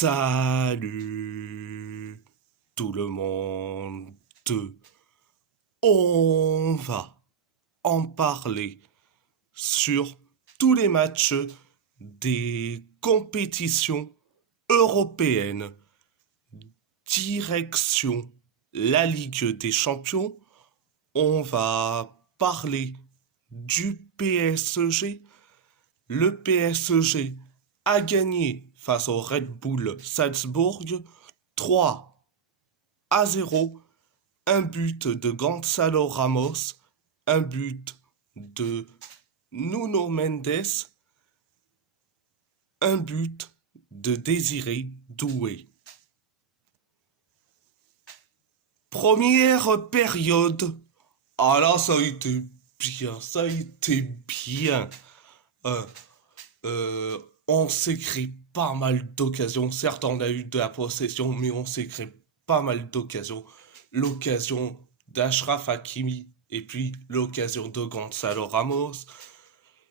Salut tout le monde. On va en parler sur tous les matchs des compétitions européennes. Direction la Ligue des Champions. On va parler du PSG. Le PSG a gagné face au Red Bull Salzbourg 3-0. Un but de Gonzalo Ramos, un but de Nuno Mendes, un but de Désiré Doué. Première période. Ah là, ça a été bien, ça a été bien. Euh, on s'est créé pas mal d'occasions. Certes, on a eu de la possession, mais on s'est créé pas mal d'occasions. L'occasion d'Ashraf Hakimi et puis l'occasion de Gonzalo Ramos,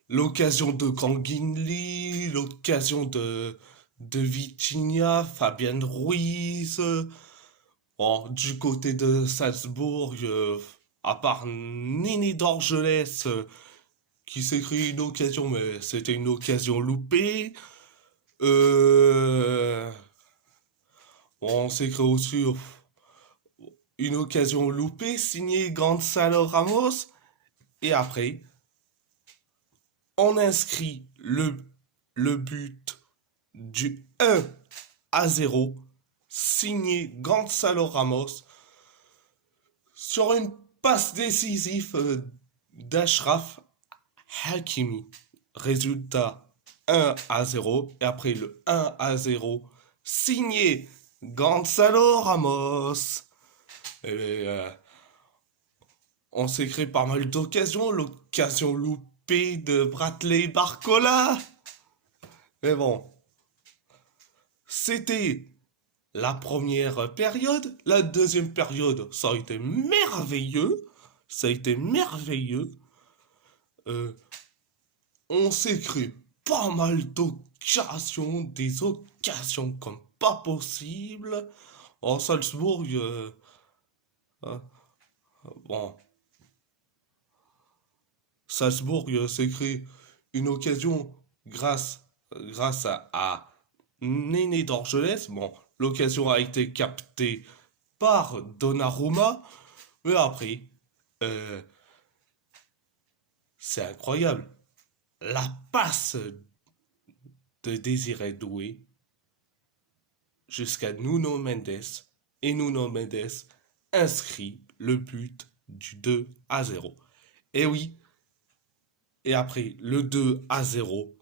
l'occasion de Kanginli, l'occasion de Vitinha, Fabien Ruiz. Bon, du côté de Salzbourg, à part Nini Dorgelès, qui s'est créé une occasion, mais c'était une occasion loupée. Euh, on s'est créé aussi une occasion loupée, signée Gonzalo Ramos. Et après, on inscrit le but du 1-0, signé Gonzalo Ramos, sur une passe décisive d'Ashraf Hakimi. Résultat 1-0. Et après le 1-0, signé Gonzalo Ramos. Et, on s'est créé pas mal d'occasions. L'occasion loupée de Bradley Barcola. Mais bon, c'était la première période. La deuxième période, ça a été merveilleux. Ça a été merveilleux. Euh, on s'est créé pas mal d'occasions, des occasions comme pas possible. En Salzbourg, euh, bon, Salzbourg s'est créé une occasion grâce à Néné Dorgelès. Bon, l'occasion a été captée par Donnarumma, mais après, euh, c'est incroyable. La passe de Désiré Doué jusqu'à Nuno Mendes, et Nuno Mendes inscrit le but du 2-0. Et oui, et après le 2-0,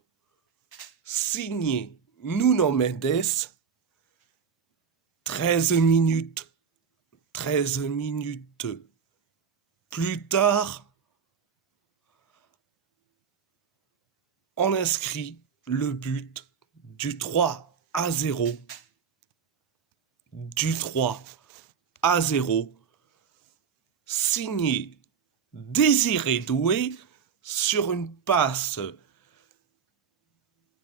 signé Nuno Mendes, 13 minutes, 13 minutes plus tard, on inscrit le but du 3-0. Du 3-0, signé Désiré Doué sur une passe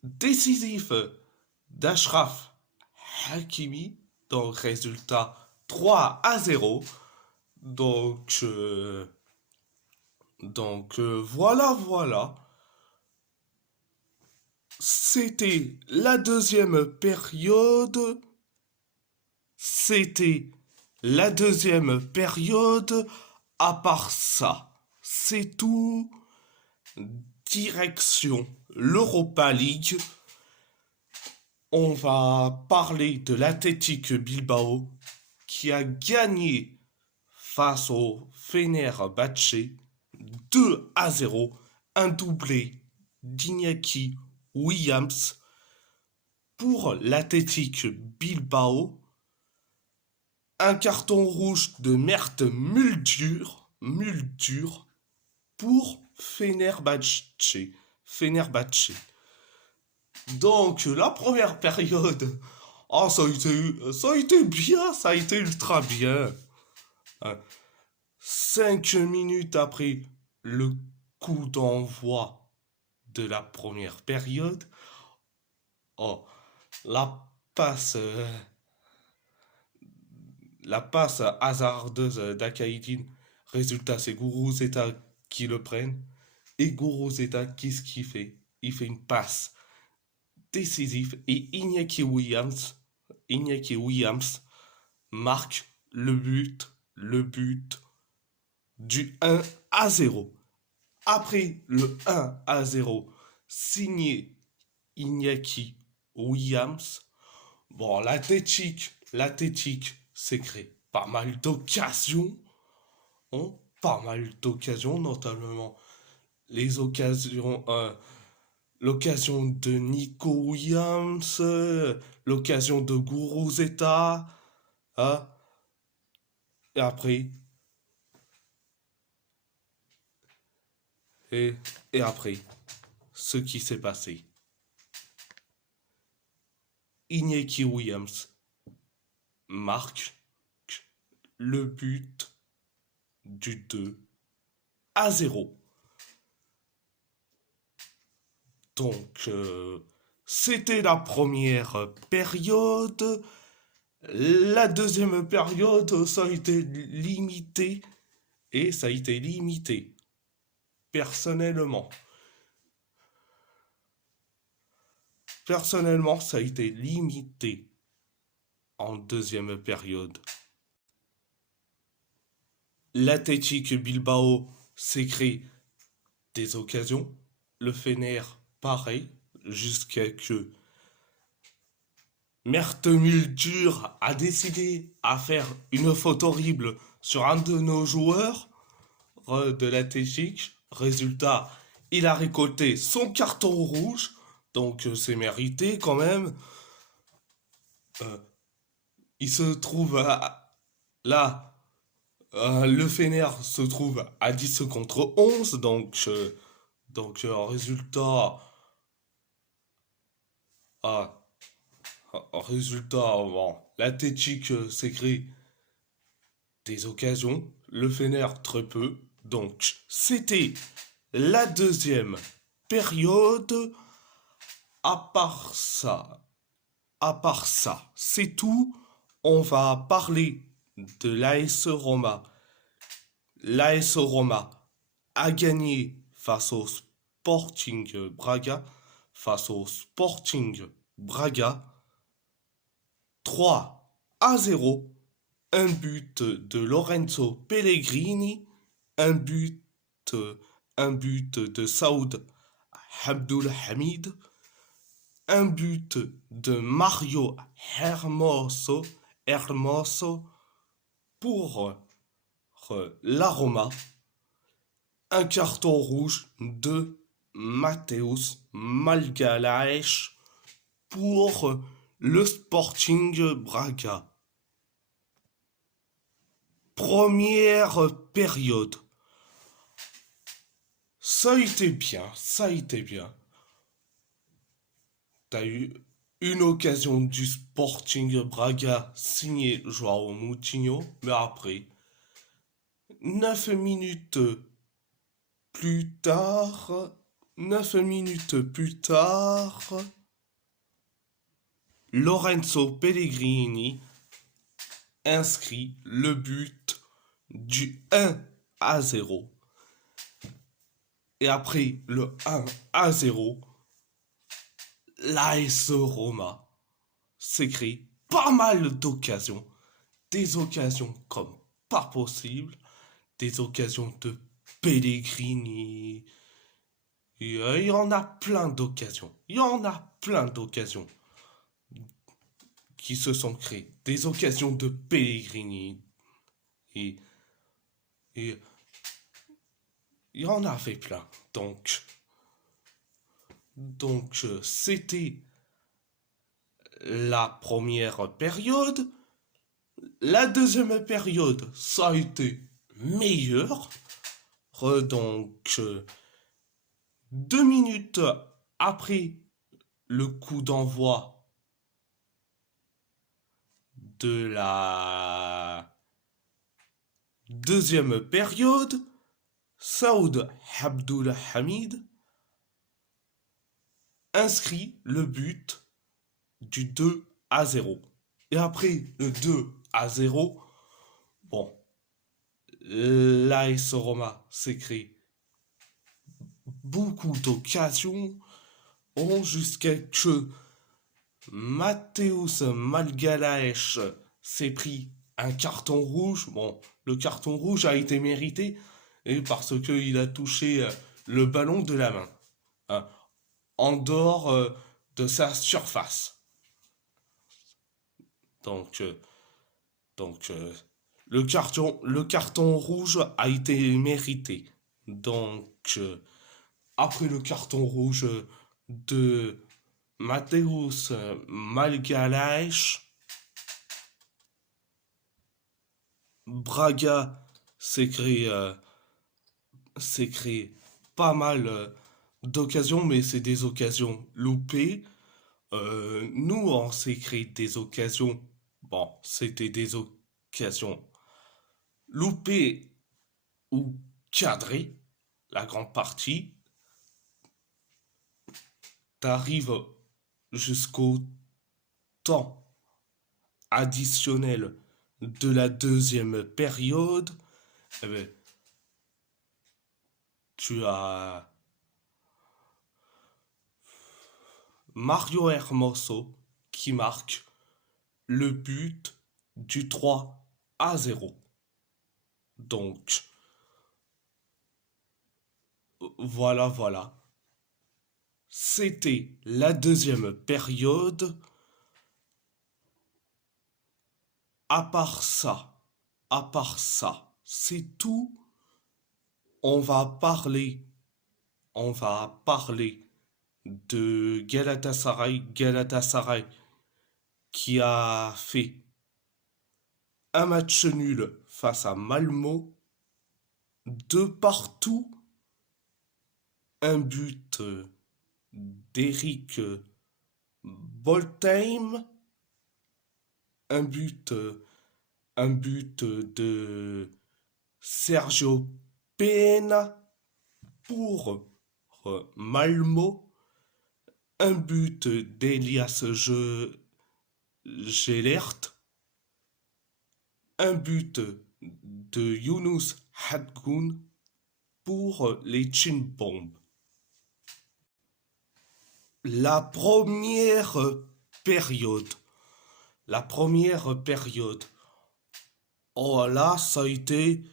décisive d'Ashraf Hakimi. Donc résultat 3-0. Voilà. C'était la deuxième période. C'était la deuxième période. À part ça, c'est tout. Direction l'Europa League. On va parler de l'Athletic Bilbao qui a gagné face au Fenerbahçe 2-0. Un doublé d'Iñaki Williams pour l'Athletic Bilbao. Un carton rouge de Mert Muldur pour Fenerbahçe. Donc la première période, ça a été bien, ça a été ultra bien. 5 minutes après le coup d'envoi de la première période, oh, la passe, la passe hasardeuse d'Akaïdine. Résultat, c'est Guruzeta qui le prennent. Et Guruzeta, qu'est-ce qu'il fait? Il fait une passe décisive et Iñaki Williams marque le but du 1-0. Après le 1-0 signé Iñaki Williams, bon, l'Athletic s'est créé pas mal d'occasions, hein, pas mal d'occasions, notamment les occasions, l'occasion de Nico Williams, l'occasion de Guruzeta, hein, et après, et, et après, ce qui s'est passé. Iñaki Williams marque le but du 2-0. Donc, c'était la première période. La deuxième période, ça a été limité. Et ça a été limité. Personnellement. Personnellement, ça a été limité en deuxième période. L'Athletic Bilbao s'est créé des occasions. Le Fener, pareil, jusqu'à que Mert Muldur a décidé à faire une faute horrible sur un de nos joueurs de l'Athletic. Résultat, il a récolté son carton rouge, donc c'est mérité quand même. Il se trouve là, le Fener se trouve à 10 contre 11, donc résultat, ah, résultat, bon, l'Athletic s'est créé des occasions, le Fener très peu, donc c'était la deuxième période. À part ça, c'est tout. On va parler de l'AS Roma. L'AS Roma a gagné face au Sporting Braga. Face au Sporting Braga. 3-0. Un but de Lorenzo Pellegrini. Un but, un but de Saoud Abdul Hamid. Un but de Mario Hermoso pour la Roma. Un carton rouge de Mateusz Magalhaes pour le Sporting Braga. Première période. Ça a été bien. T'as eu une occasion du Sporting Braga signé Joao Moutinho, mais après, 9 minutes plus tard, 9 minutes plus tard, Lorenzo Pellegrini inscrit le but du 1-0. Et après le 1-0, l'AS Roma s'écrit pas mal d'occasions. Des occasions comme pas possible. Des occasions de Pellegrini. Il y en a plein d'occasions. Qui se sont créées. Des occasions de Pellegrini. Et il y en avait plein. Donc c'était la première période. La deuxième période, ça a été meilleur. Donc, 2 minutes après le coup d'envoi de la deuxième période, Saoud Abdul Hamid inscrit le but du à 0. Et après le 2-0, bon, l'AS Roma s'est créé beaucoup d'occasions, jusqu'à que Mateusz Malgalaes s'est pris un carton rouge. Bon, le carton rouge a été mérité et parce qu'il a touché le ballon de la main, hein, en dehors de sa surface. Donc, euh, donc, le carton rouge a été mérité. Donc, après le carton rouge de Mateusz Malgalaes, Braga s'est créé, s'est créé pas mal d'occasions, mais c'est des occasions loupées. Nous, on s'est créé des occasions. Bon, c'était des occasions loupées ou cadrées, la grande partie. T'arrives jusqu'au temps additionnel de la deuxième période. Eh ben, tu as Mario Hermoso qui marque le but du 3-0. Donc, voilà, voilà. C'était la deuxième période. À part ça, c'est tout. On va parler, on va parler de Galatasaray qui a fait un match nul face à Malmo, de partout, un but d'Eric Boltheim, un but, un but de Sergio Pena pour Malmo, un but d'Elias Gelert, un but de Yunus Hadgoun pour les Chinbomb. La première période. La première période. Oh là, ça a été...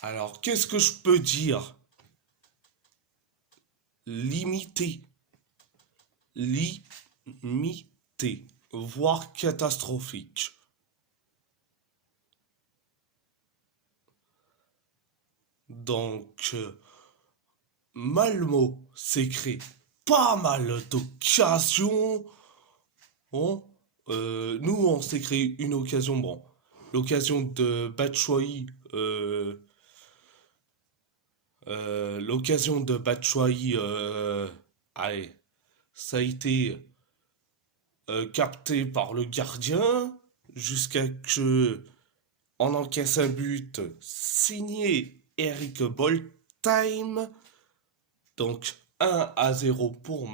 Alors, qu'est-ce que je peux dire? Limité. Limité. Voire catastrophique. Donc, Malmo s'est créé pas mal d'occasions. Bon, nous, on s'est créé une occasion. Bon, l'occasion de Batshuayi. L'occasion de Batshuayi. Allez, ça a été capté par le gardien jusqu'à que on encaisse un but signé Eric Boltheim. Donc 1-0 pour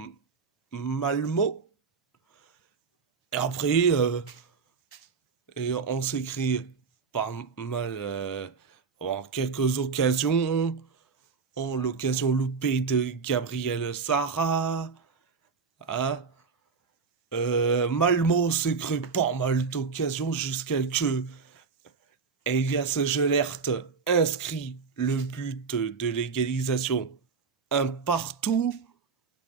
Malmo. Et après, et on s'est créé pas mal en quelques occasions. En l'occasion loupée de Gabriel Sara. Hein. Malmo s'est créé pas mal d'occasions jusqu'à que Elias Gelert inscrit le but de l'égalisation un partout.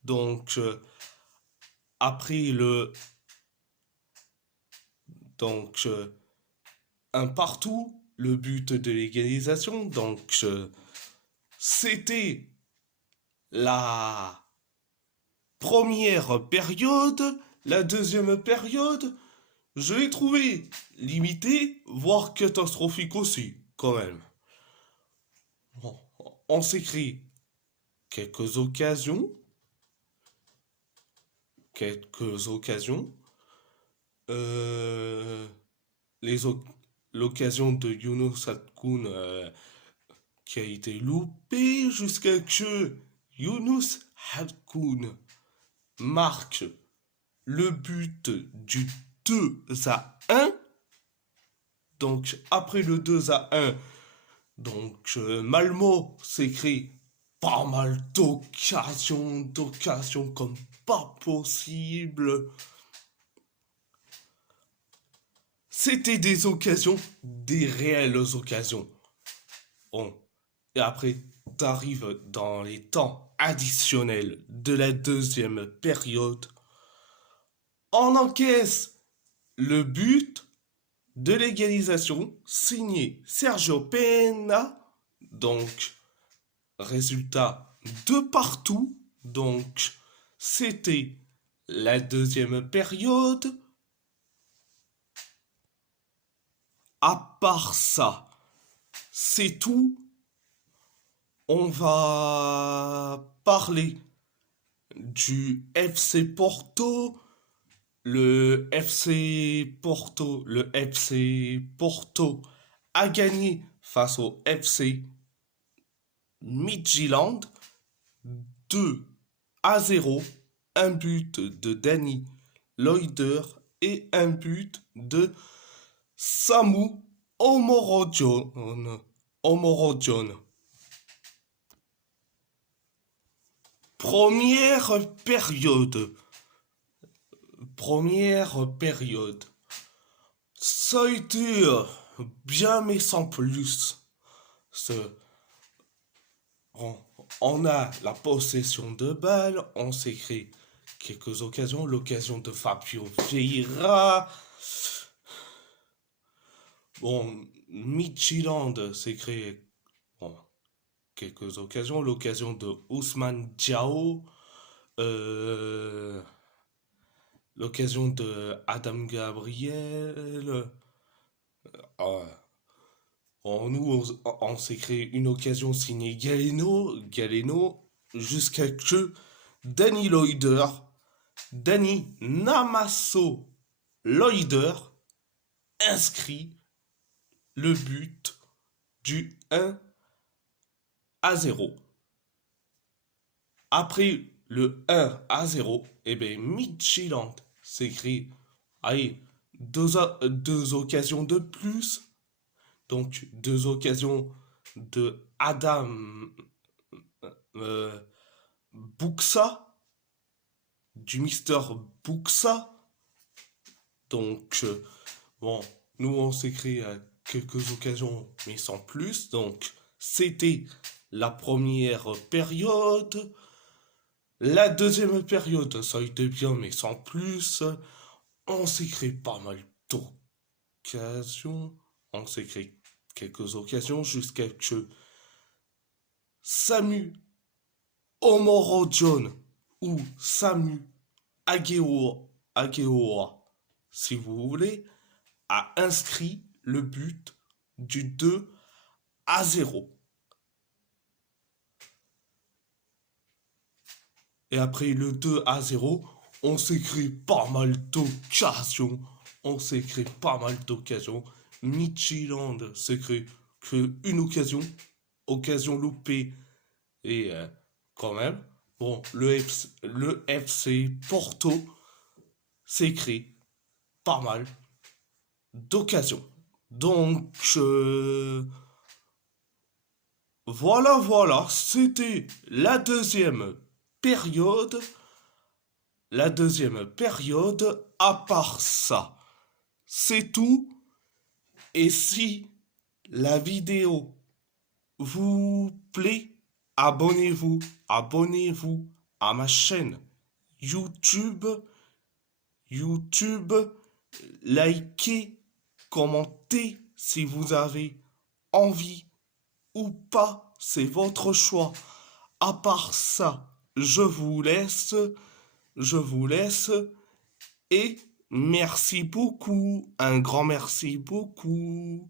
Donc, après le. Donc, un partout, le but de l'égalisation. Donc, c'était la première période. La deuxième période, je l'ai trouvé limitée, voire catastrophique aussi, quand même. Bon, on s'écrit quelques occasions. Quelques occasions. Euh, les o- L'occasion de Yunus Akun qui a été loupée jusqu'à que Yunus Akun marque le but du 2-1. Donc après le 2-1, donc Malmo s'écrit pas mal d'occasions comme pas possible. C'était des occasions, des réelles occasions. Bon. Et après, t'arrives dans les temps additionnels de la deuxième période. On encaisse le but de l'égalisation signé Sergio Pena. Donc, résultat de partout. Donc, c'était la deuxième période. À part ça, c'est tout. On va parler du FC Porto. Le FC Porto a gagné face au FC Midtjylland 2-0. Un but de Danny Loider et un but de Samu Omorodion. Première période. Ça a été bien mais sans plus. On, on a la possession de balle, on s'est créé quelques occasions, l'occasion de Fabio Vieira. Bon, Midtjylland s'est créé bon, quelques occasions, l'occasion de Ousmane Diao, euh, l'occasion de Adam Gabriel. euh, on s'est créé une occasion signée Galeno, jusqu'à que Danny Loider, Danny Namasso Loider, inscrit le but du 1-0. Après le 1-0, eh bien, Midtjylland s'écrit, allez, deux occasions de plus. Donc, deux occasions de Adam euh, Buxa, du Mister Buxa. Donc, bon, nous on s'est créé à quelques occasions, mais sans plus. Donc, c'était la première période. La deuxième période, ça a été bien, mais sans plus. On s'est créé pas mal d'occasions. On s'est créé quelques occasions jusqu'à que Samu Omorodion ou Samu Ageoa, si vous voulez, a inscrit le but du 2-0. Et après le 2-0, on s'est créé pas mal d'occasions. Midtjylland s'est créé qu'une occasion loupée. Et quand même, bon, le FC Porto s'est créé pas mal d'occasions. Donc, voilà, c'était la deuxième période. À part ça, c'est tout. Et si la vidéo vous plaît, abonnez-vous à ma chaîne YouTube. Likez, commentez si vous avez envie ou pas, c'est votre choix. À part ça, je vous laisse et merci beaucoup, un grand merci beaucoup.